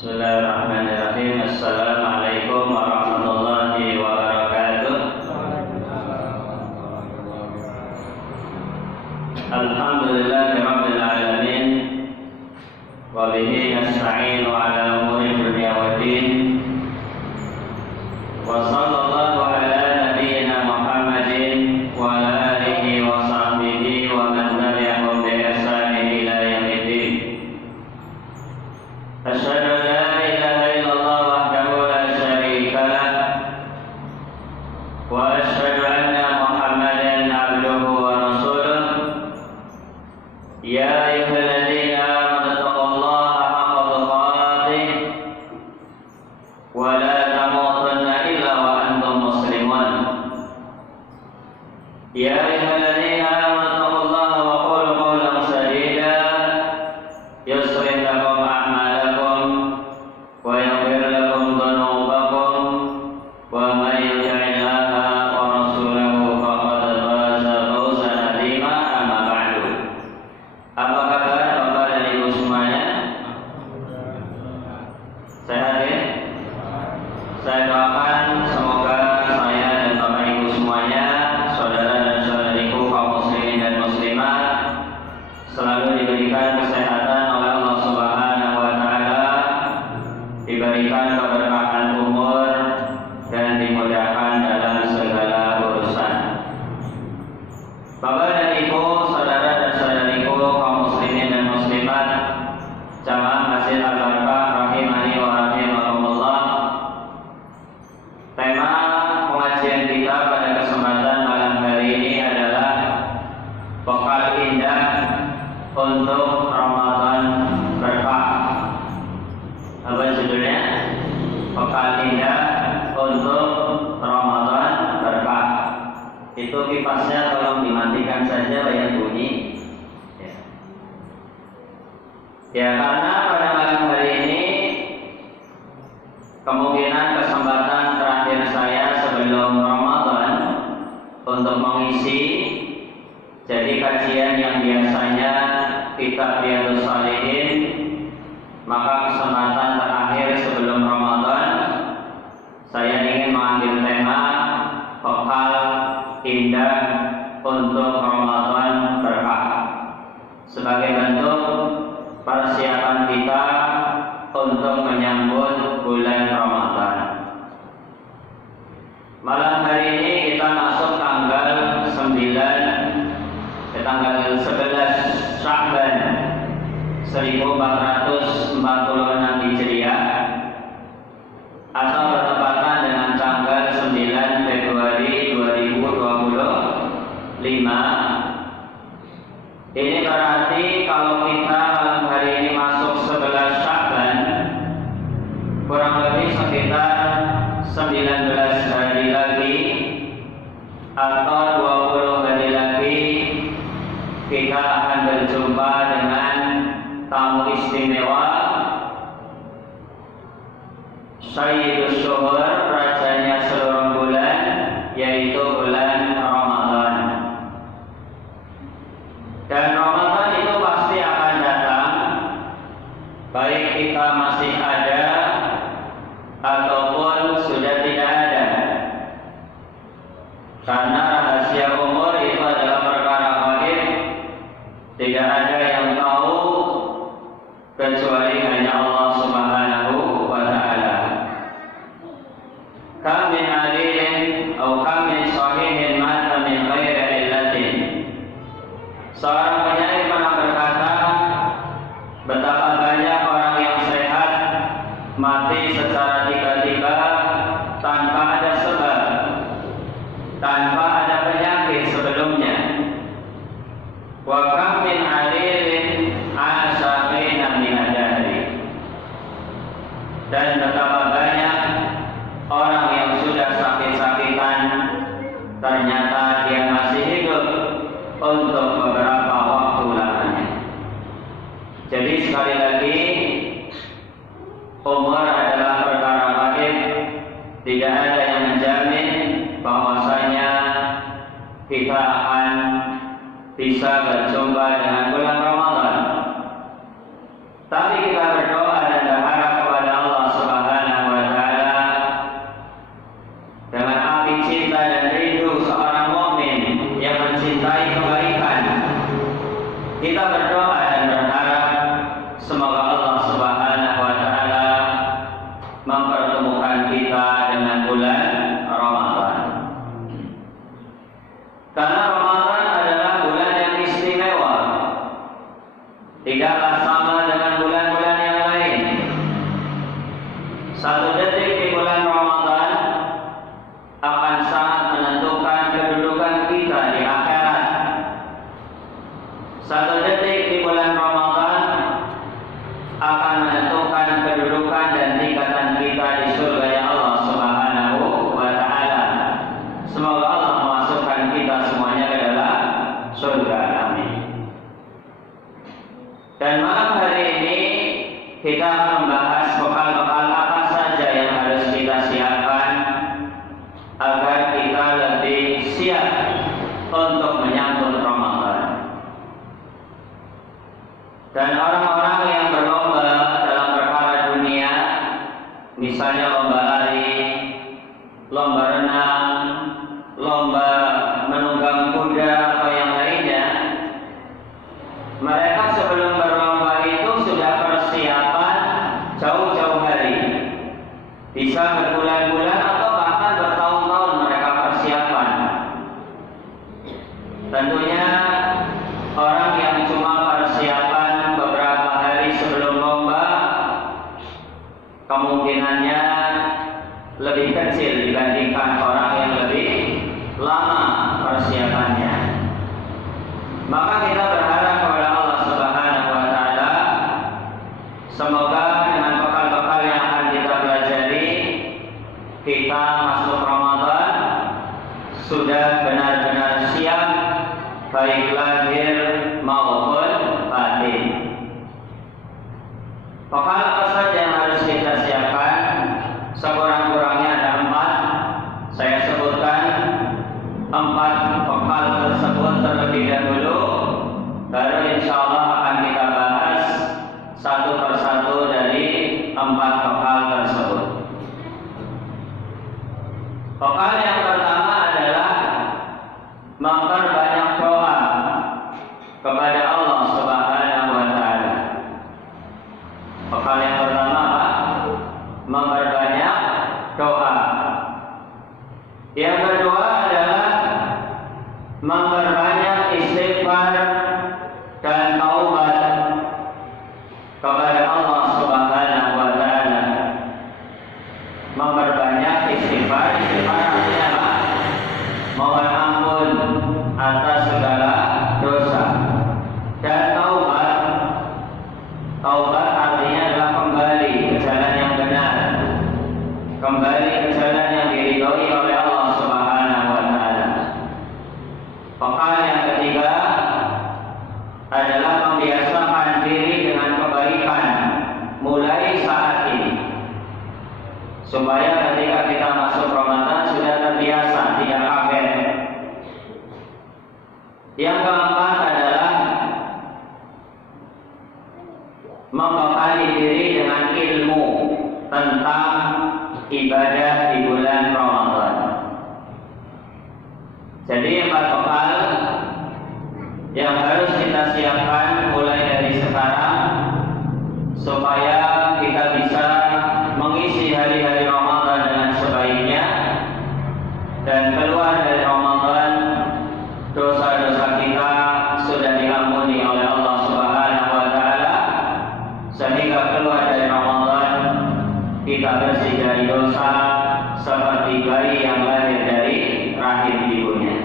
Bismillahirrahmanirrahim. Assalamualaikum warahmatullahi wabarakatuh. Alhamdulillahirabbil alamin. Wa bihi nasta'inu ala umuri dunya waddin. Wa sallallahu ala nabiyyina Muhammadin wa ala alihi wa sahbihi wa man tabi'ahum bi ihsanin ila yaumiddin. Asyhadu an la ilaha illallah wahdahu la syarika lah wa asyhadu anna Muhammadan abduhu wa rasuluh. Ya ayyuhalladzina amanu taqullaha haqqa tuqatih wa la tamutunna illa wa antum muslimun. Ya ayyuhalladzina amanu taqullaha wa qulu qawlan sadida yuslih lakum a'malakum wa yaghfir lakum dhunubakum wa may yuti'illaha wa rasulahu faqad faza fawzan 'azima. Amma ba'du. Apa kabar Bapak dan Ibu semuanya? Sehat ya? Saya doakan semoga saya dan Bapak Ibu semuanya, saudara dan saudariku kaum muslimin dan muslimat, selalu diberikan kesehatan oleh Allah Subhanahu wa taala, diberikan keberkahan umur dan dimudahkan dalam segala urusan. Bapak dan Ibu, saudara dan saudariku kaum muslimin dan muslimat, jamaah Masjid Al-Barkah rahimani wa rahimakumullah. Tema pengajian kita pada kesempatan malam hari ini adalah bekal indah untuk Ramadan berkah. Apa judulnya? Bekal indah untuk Ramadan berkah. Itu kipasnya tolong dimatikan saja yang bunyi. Ya, karena pada malam hari ini kemungkinan kesempatan terakhir saya sebelum Ramadan untuk mengisi jadi kajian yang biasanya kitab Riyadhus Shalihin, maka kesempatan terakhir sebelum Ramadan saya ingin mengambil tema bekal indah untuk Ramadan berkah sebagai bentuk persiapan kita untuk menyambut bulan Ramadan. Malam hari ini kita masuk tanggal 11 Sya'ban 1446 Hijriah atau bertepatan dengan tanggal 9 Februari 2025. Ini berarti kalau kita malam hari ini masuk 11 Sya'ban, kurang lebih sekitar 19 hari lagi atau 20 hari lagi kita akan berjumpa dengan tamu istimewa, Sayyidus Syuhur, rajanya seluruh bulan, yaitu bulan Ramadan. Dan Ramadan itu pasti akan datang, baik kita masih ada ataupun sudah tidak ada. Karena rahasia umur itu adalah perkara gaib, tidak ada yang tahu kecuali hanya Allah Subhanahu wa taala. Kam min alilin atau kam min sahihin mata min ghairi illatin. Seorang penyair pernah berkata, betapa banyak orang yang sehat mati secara tiba-tiba tanpa ada sebab, tanpa ada penyakit sebelumnya. Wa kam min alilin asha baina min adari. Dan betapa banyak orang yang sudah sakit-sakitan ternyata dia masih hidup untuk beberapa waktu lamanya. Jadi sekali lagi, umur adalah perkara gaib. Tidak ada yang menjamin bahwasanya kita akan bisa berjumpa dengan bulan Ramadan. Tapi kita berdoa dan berharap kepada Satu detik di bulan Ramadan akan sangat menentukan kedudukan kita di akhirat. Satu detik di bulan Ramadan akan menentukan kedudukan dan tingkatan kita di surga ya Allah Subhanahu wa Ta'ala. Semoga Allah memasukkan kita semuanya ke dalam surga. Amin. Dan malam hari ini kita akan membahas bekal-bekal apa saja yang harus kita siapkan agar kita lebih siap untuk menyambut Ramadan. Dan orang-orang yang berlomba dalam perkara dunia, misalnya lomba lari, lomba renang, lomba menunggang kuda atau yang lainnya, mereka sebelum berlomba itu sudah persiapan jauh-jauh hari, bisa berbulan-bulan atau bahkan bertahun-tahun mereka persiapan. Tentunya orang yang cuma persiapan beberapa hari sebelum lomba kemungkinannya lebih kecil dibandingkan orang yang lebih lama persiapannya. Maka kita berharap kepada Allah Subhanahu wa Ta'ala, semoga dengan bekal-bekal yang akan kita pelajari, kita masuk Ramadan sudah benar-benar siap, baik lahir maupun batin. Bekal apa saja yang harus kita siapkan? Sekurang-kurangnya ada 4. Saya sebutkan 4 bekal tersebut terlebih dahulu, baru insya Allah akan kita bahas satu persatu dari 4 bekal tersebut. Bekal yang pertama adalah memperbanyak doa kepada Allah Subhanahu wa Ta'ala. Bekal yang pertama apa? Memperbanyak doa. Yang kedua adalah memperbanyak istighfar dan taubat kepada Allah Subhanahu wa Ta'ala. Memperbanyak istighfar. Istighfar artinya apa? Mohon ampun atas segala dosa. Dan taubat. Taubat artinya adalah kembali ke jalan yang benar, kembali ke jalan yang diridhoi oleh Allah Subhanahu wa Ta'ala. Bekal yang ketiga adalah membiasakan diri dengan kebaikan mulai saat ini, supaya ketika kita masuk Ramadan sudah terbiasa, tidak kaget. Yang keempat adalah membekali diri dengan ilmu tentang ibadah di bulan Ramadan. Jadi 4 bekal yang harus kita siapkan mulai dari sekarang supaya kita bisa mengisi hari-hari Ramadan dengan sebaiknya dan keluar dari Ramadan dosa-dosa kita sudah diampuni oleh Allah Subhanahu wa Ta'ala, sehingga keluar dari Ramadan kita bersih dari dosa seperti bayi yang lahir dari rahim ibunya.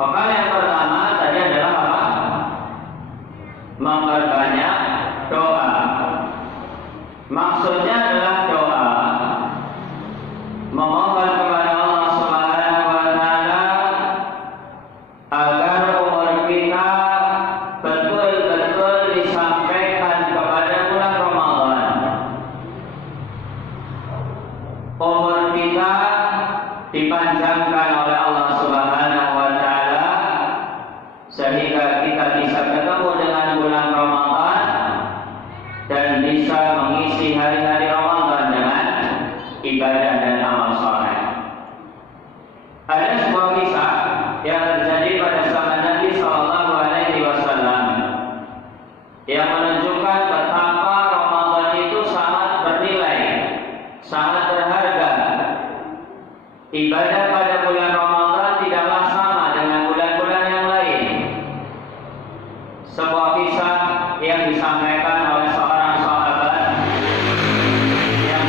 Bekal yang pertama tadi adalah apa? Memperbanyak doa. Maksudnya adalah doa memohon kepada Allah Subhanahu wa Ta'ala agar umur kita betul-betul disampaikan kepada bulan Ramadan. Umur kita dipanjangkan oleh Allah Subhanahu wa Ta'ala sehingga kita bisa ketemu dengan bulan Ramadan dan bisa mengisi hari-hari Ramadan dengan ibadah dan amal saleh. Ada sebuah kisah yang terjadi pada zaman Nabi Sallallahu Alaihi Wasallam yang menunjukkan betapa Ramadan itu sangat bernilai, sangat berharga. Ibadah pada bulan Ramadan tidaklah sama dengan bulan-bulan yang lain. Sebuah kisah yang disampaikan oleh seorang sahabat yang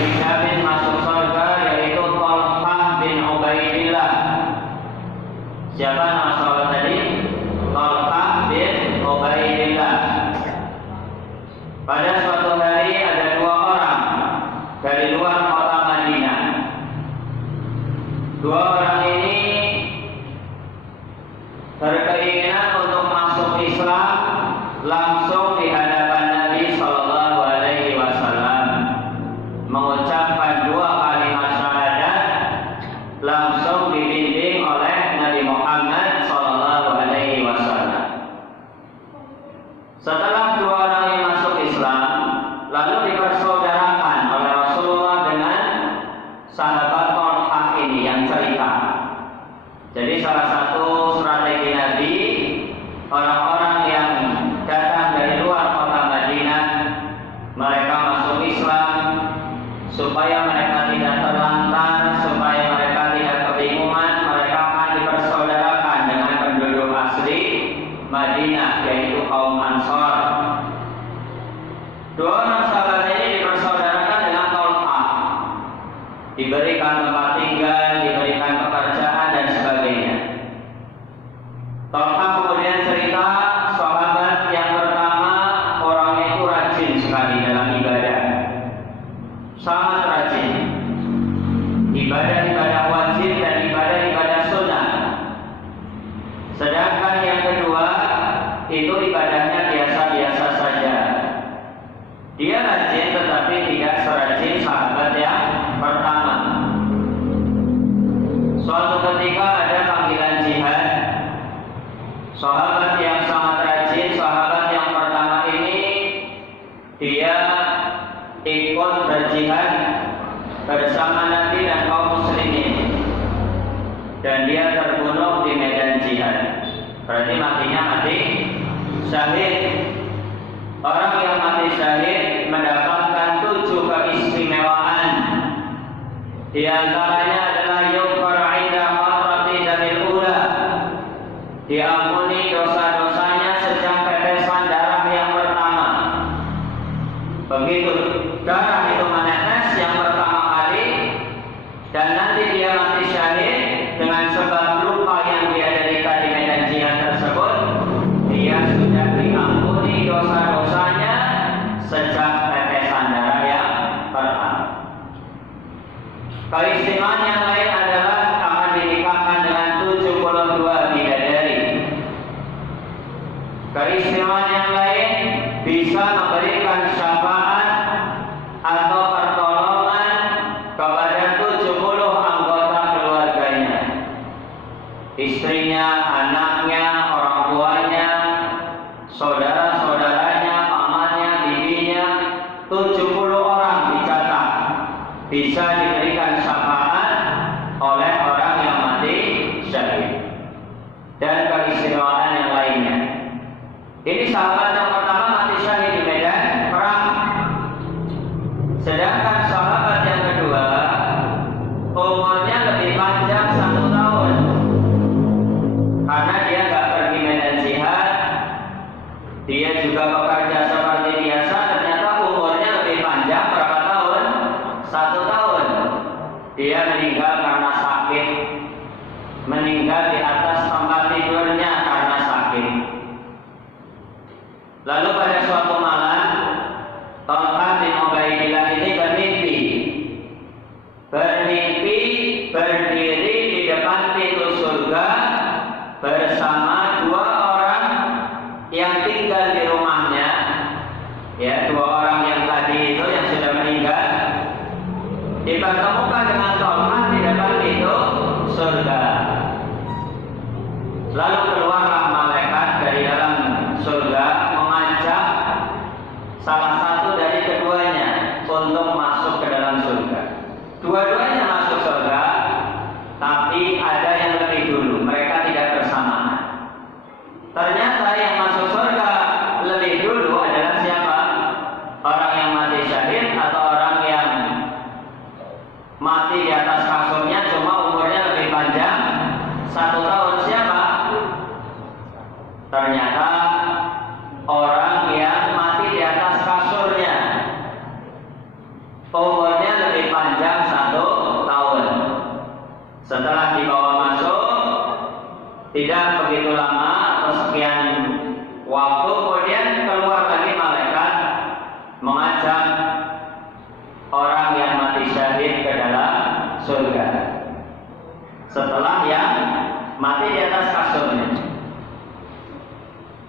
mengucapkan dua kalimat syahadat langsung dibimbing oleh Nabi Muhammad SAW. Setelah dua orang ini masuk Islam, lalu dipersaudarakan oleh Rasulullah dengan sahabat Thalqah ini yang cerita. Jadi salah satu strategi Nabi, orang-orang yang datang dari luar kota Madinah, mereka masuk Islam supaya mereka tidak terlantar, supaya mereka tidak kebingungan. Mereka akan dipersaudarakan dengan penduduk asli Madinah, yaitu kaum Ansor. Dua orang sahabat ini dipersaudarakan dengan Thalqah, diberikan tempat tinggal, diberikan pekerjaan dan sebagainya. Thalqah kemudian cerita, sahabat yang pertama orangnya itu rajin sekali dalam ibadah, sangat rajin, ibadah-ibadah wajib dan ibadah-ibadah sunnah. Sedangkan yang kedua itu ibadahnya biasa-biasa saja. Dia rajin tetapi tidak serajin sahabat yang pertama. Suatu ketika ada panggilan jihad. Sahabat yang sangat rajin, sahabat yang pertama ini, dia ikut berjihad bersama Nabi dan kaum muslimin, dan dia terbunuh di medan jihad. Berarti matinya mati syahid. Orang yang mati syahid mendapatkan 7 keistimewaan. Di antaranya adalah yughfar 'inda marrati damil ula, diampuni dosa-dosanya sejak tetesan darah yang pertama. Begitu darah itu menetes yang pertama kali, dan nanti dia mati syahid dengan sebab luka yang dia derita di medan jihad tersebut, dia sudah diampuni dosa-dosanya sejak tetesan darah yang pertama. Keistimewaan yang lain adalah akan dinikahkan dengan 72 bidadari. Keistimewaan yang lain bisa memberikan syafaat atau pertolongan kepada 70 anggota keluarganya, istrinya, anaknya, orang tuanya, saudara-saudaranya, pamannya, bibinya. 70 orang dicatat bisa diberikan syafaat oleh orang yang mati syahid. Dan keistimewaan yang lainnya, ini sahabat yang pertama mati syahid di medan perang. Sedangkan sahabat yang kedua umurnya lebih panjang 1 tahun, karena dia nggak pergi medan jihad, dia juga bekerja seperti biasa. Ternyata umurnya lebih panjang berapa tahun? 1 tahun. Dia meninggal karena sakit, meninggal di atas tempat tidurnya karena sakit. Lalu pada suatu malam, Thalqah bin Ubaidillah ini bermimpi berdiri di depan pintu surga bersama 2 orang yang tinggal di rumahnya. Ya, 2 orang yang tadi itu yang sudah meninggal dipertemukan dengan Thalqah di depan pintu surga. Lalu keluarlah malaikat dari dalam surga mengajak salah satu dari keduanya untuk masuk ke dalam surga. Dua-duanya masuk surga, tapi ada yang lebih dulu. Mereka tidak bersamaan. Ternyata yang masuk surga lebih dulu adalah siapa? Orang yang mati syahid atau orang yang mati di atas kasurnya cuma umurnya lebih panjang 1 tahun. Siapa? Ternyata orang yang mati di atas kasurnya umurnya lebih panjang 1 tahun. Setelah dibawa masuk, tidak begitu lama atau sekian waktu kemudian keluar lagi malaikat mengajak orang yang mati syahid ke dalam surga setelah yang mati di atas kasurnya.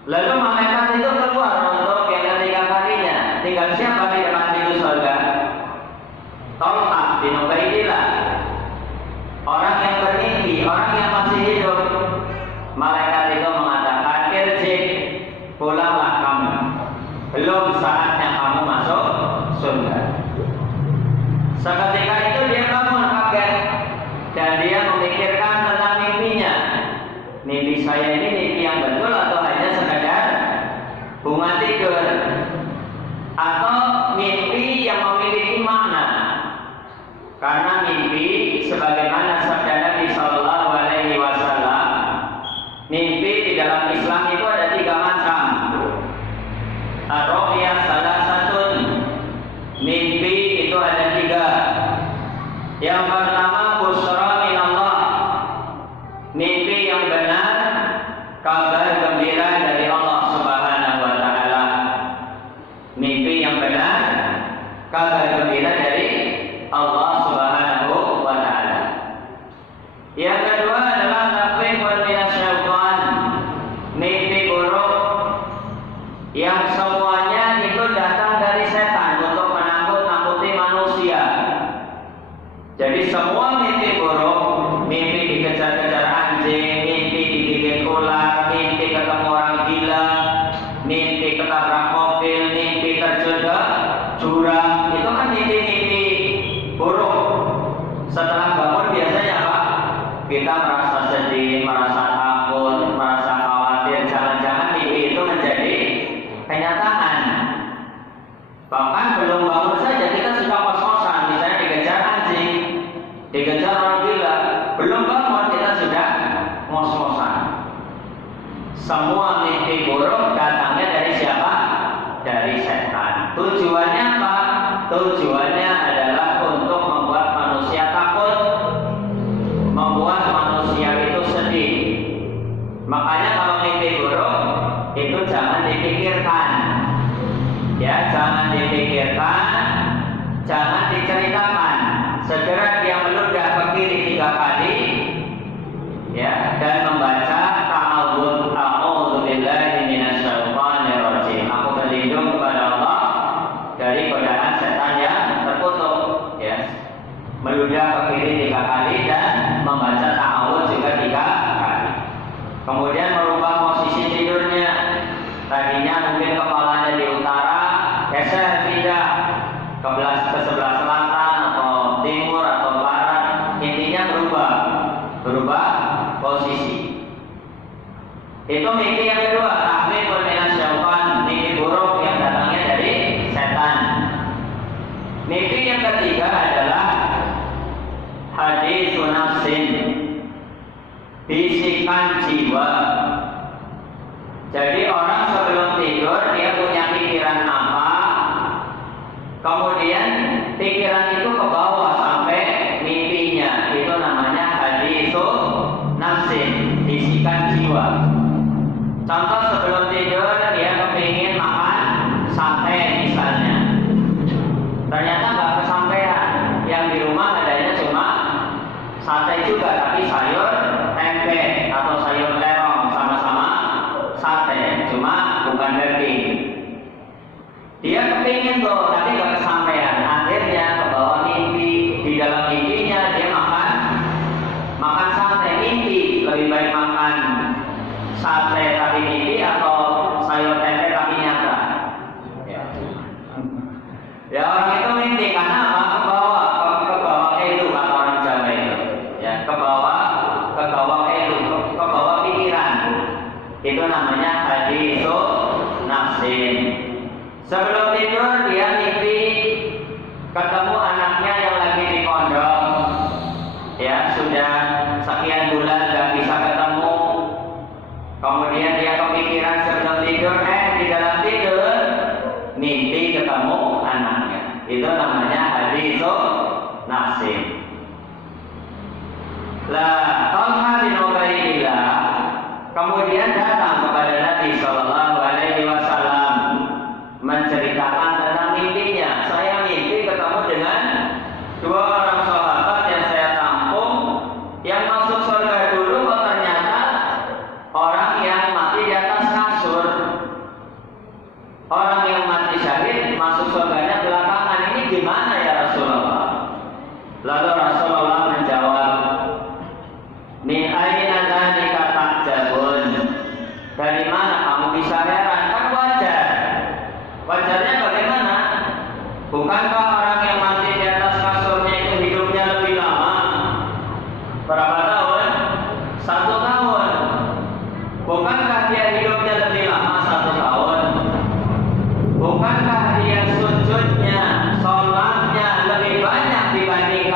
Lalu malaikat itu keluar untuk yang ketiga kalinya. Tinggal siapa di depan pintu surga? bin Ubaidillah, orang yang bermimpi, orang yang masih hidup. Malaikat itu mengatakan, irji, pulanglah kamu, belum saatnya kamu masuk surga. Seketika itu dia bangun kaget dan dia memikirkan tentang mimpinya. Mimpi saya ini mimpi yang betul atau hanya sekadar bunga tidur, atau mimpi yang memiliki makna? Karena mimpi sebagaimana sabda Nabi Shallallahu Alaihi Wasallam, mimpi di dalam Islam itu ada 3 macam. Ar-ru'ya salasatun, mimpi itu ada 3. Yang pertama, busra minallah, mimpi yang benar, kabar gembira dari Allah Subhanahu wa Ta'ala. Mimpi yang benar, kabar gembira dari Allah Subhanahu wa Ta'ala. Yang kedua adalah takhwifun minasyaitan, mimpi buruk yang semuanya itu datang dari setan untuk menakut-nakuti manusia. Jadi semua mimpi buruk, mimpi dikejar-kejar anjing, mimpi digigit ular, mimpi ketemu orang gila, mimpi ketabrak mobil, mimpi terjun ke jurang, itu kan mimpi-mimpi buruk. Setelah bangun biasanya apa? Kita merasa sedih, merasa takut, merasa khawatir. Jangan-jangan mimpi itu menjadi kenyataan. Bahkan belum bangun saja kita sudah kos-kosan, misalnya dikejar anjing, dikejar orang gila. Belum bangun kita sudah ngos-ngosan. Semua mimpi buruk datangnya dari siapa? Dari setan. Tujuannya apa? Tujuannya adalah untuk membuat manusia takut, membuat manusia itu sedih. Makanya kalau mimpi buruk itu jangan dipikirkan, ya, jangan dipikirkan, jangan diceritakan. Segera dia meludah ke kiri 3 kali, ya, dan membaca ta'awudz, a'udzubillahi minasyaitonir rajim. Aku berlindung kepada Allah dari godaan setan yang terkutuk, ya. Meludah ke kiri 3 kali dan membaca ta'awudz juga 3 kali. Kemudian merubah posisi tidurnya. Tadinya mungkin kepalanya di utara, geser pindah ke sebelah selatan atau timur atau barat. Intinya berubah posisi. Itu mimpi yang kedua, takhwifun minasyaitan, mimpi buruk yang datangnya dari setan. Mimpi yang ketiga adalah haditsun nafsin, bisikan jiwa. Jadi orang sebelum tidur dia punya pikiran apa, kemudian pikiran itu ke bawah sampai mimpinya. Itu namanya haditsun nafsin, bisikan jiwa. Contoh sebelum tidur dia kepingin makan sate misalnya, ternyata nggak kesampaian. Yang di rumah adanya cuma sate juga, tapi sayur tempe atau sayur terong sama-sama sate, cuma bukan daging. Dia kepingin tuh, tapi nggak kesampaian. Akhirnya ke bawah mimpi. Di dalam mimpinya dia makan sate. Mimpi lebih baik makan sate tapi mimpi atau sayur tempe tapi nyata. Ya orang itu mimpi karena apa? Ke bawah itu kata orang Jawa itu. Ya, ke bawah itu, ke bawah pikiran. Itu namanya haditsun nafsin. Sebelum tidur dia mimpi ketemu anaknya yang lagi di pondok. Ya, sudah sekian bulan gak bisa ketemu. Kemudian dia kepikiran sebelum tidur, di dalam tidur mimpi ketemu anaknya. Itu namanya haditsun nafsin. Lah, Talha bin Ubaidillah kemudian datang kepada Nabi Shallallahu Alaihi Wasallam menceritakan tentang mimpinya. Saya mimpi ketemu dengan 2 orang sahabat yang saya tampung, yang masuk surga dulu kok ternyata orang yang mati di atas kasur. Orang yang mati syahid masuk surganya belakangan. Ini gimana ya Rasulullah?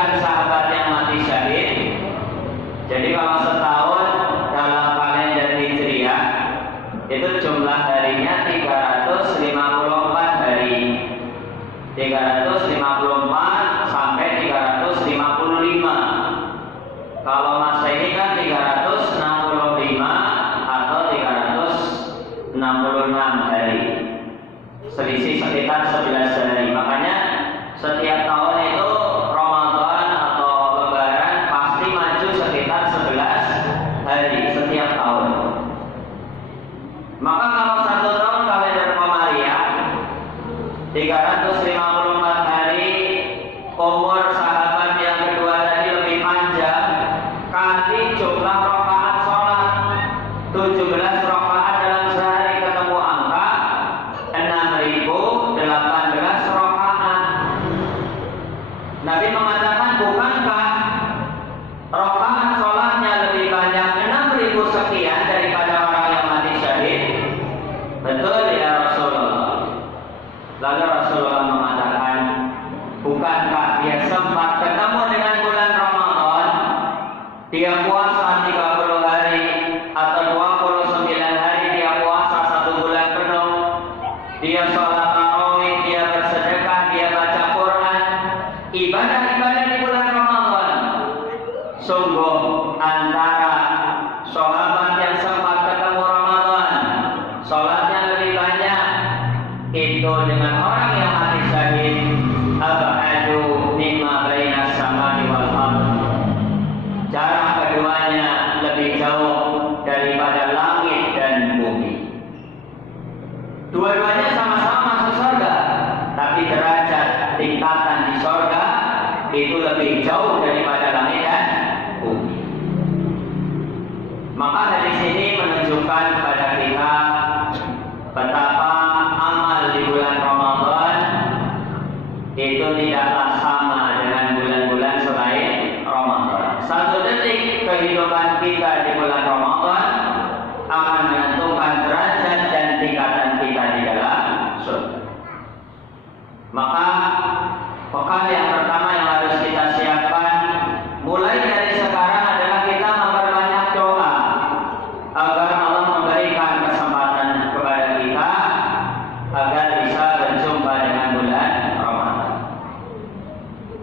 menunjukkan sahabat yang mati syahid. Jadi kalau setahun dalam kalender Hijriah itu jumlah harinya 354 hari. 354 sampai 355. Kalau Masehi kan 365 atau 366 hari. Selisih sekitar 11 hari. Makanya setiap tahun itu Ramadan atau Lebaran pasti maju sekitar 11 hari setiap tahun. Maka kalau satu tahun kalender Komariah 354 hari, umur sahabat yang kedua tadi lebih panjang, kali jumlah rakaat sholat 17 rakaat dalam sehari, ketemu angka 6.018 rakaat. Nabi mengatakan, bukankah rakaat sholatnya lebih banyak 6.000 sekian daripada orang yang mati syahid? Betul ya Rasulullah. Lalu Rasulullah mengatakan, bukankah dia sempat ketemu dengan bulan Ramadan? Dia puasa 30 hari atau 29 hari, dia puasa 1 bulan penuh. Dia sholat tarawih, dia bersedekah, dia baca Quran, ibadah-ibadah di bulan Ramadan. Sungguh antara sahabat yang sempat ketemu Ramadan, sholatnya lebih banyak, itu dengan orang yang mati syahid, abadu mimma bainas samai wal ardh. Jarak keduanya lebih jauh daripada langit dan bumi. Dua-duanya sama-sama masuk surga, tapi derajat tingkatan di surga itu lebih jauh daripada langit dan bumi. Maka dari sini menunjukkan kepada kita betapa amal di bulan Ramadan itu tidaklah sama dengan bulan-bulan selain Ramadan. Satu detik kehidupan kita di bulan Ramadan akan menentukan derajat dan tingkatan kita di dalam surga. Maka bekal yang pertama yang harus kita siapkan mulai dari sekarang adalah kita memperbanyak doa agar Allah memberikan kesempatan kepada kita agar bisa berjumpa dengan bulan Ramadan.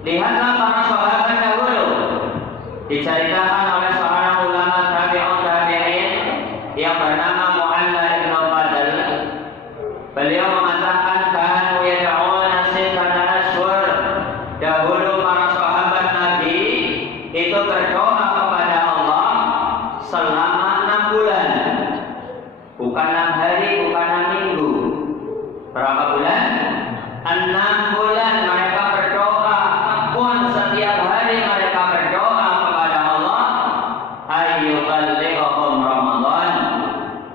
Lihatlah para sahabat dahulu, diceritakan oleh seorang ulama tabi'un tabi'in yang bernama Mu'alla ibn Fadl. Beliau mengatakan, kanu yad'una sittata ashhur. Dahulu para sahabat Nabi itu berdoa kepada Allah selama 6 bulan. Bukan 6 hari, bukan 6 minggu. Berapa bulan? 6 bulan mereka berdoa. Pun setiap hari mereka berdoa kepada Allah, ayyuballighahum Ramadan,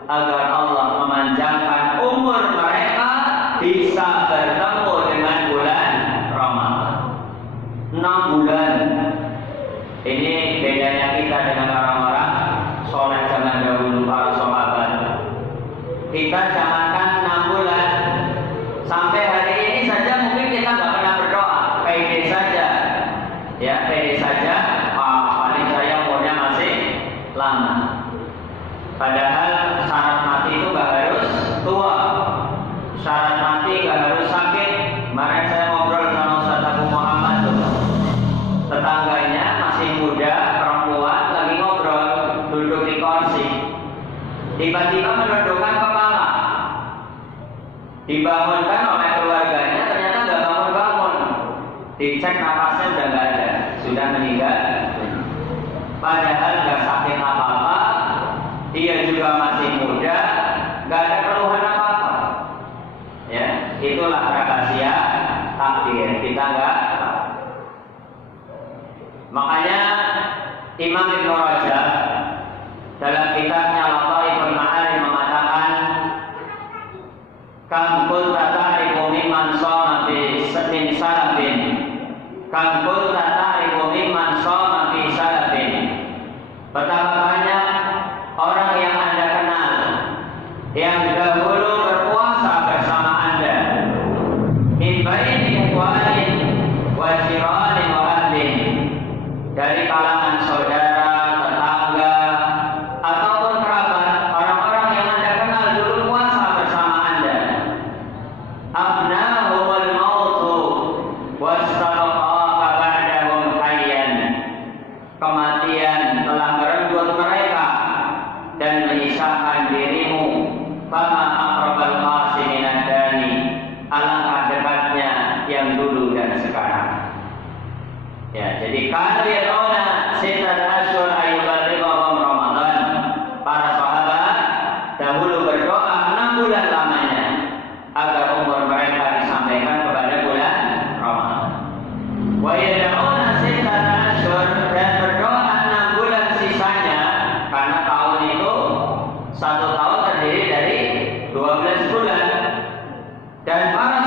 agar Allah memanjangkan umur mereka bisa bertemu dengan bulan Ramadan. 6 bulan. Ini bedanya kita dengan orang-orang soleh zaman dahulu, para sahabat. Kita jangankan 6 bulan, sampai hari ini saja mungkin kita nggak pernah berdoa, pede saja, ya pede saja. Paling saya umurnya masih lama. Padahal syarat mati itu nggak harus tua, syarat mati nggak harus sakit. Kemarin saya ngobrol sama Ustaz Abu Muhammad tuh, tetangganya masih muda, perempuan, lagi ngobrol, duduk di kursi, tiba-tiba menundukkan kepala, dibangunkan oleh keluarganya, ternyata nggak bangun-bangun. Dicek napasnya udah nggak ada, sudah meninggal. Padahal nggak sakit apa-apa, dia juga masih muda, nggak ada keluhan apa-apa. Ya, itulah rahasia takdir, kita nggak tahu. Makanya Imam Ibnu Rajab dalam kitabnya Lataiful Ma'arif mengatakan, kam kunta ta'rifu mimman shoma fi min salafin, kam kunta ta'rifu mimman shoma fi salafin. Betapa banyak orang yang Anda kenal yang dahulu berpuasa bersama Anda, min baini ikhwanin wa jiranin wa ahlin, Ya, jadi kanu yad'una sittata asyhur ayyuballighahum Ramadan. Para sahabat dahulu berdoa 6 bulan lamanya agar umur mereka disampaikan kepada bulan Ramadan. Wa yad'una sittata asyhur, dan berdoa 6 bulan sisanya, karena tahun itu 1 tahun terdiri dari 12 bulan. Dan para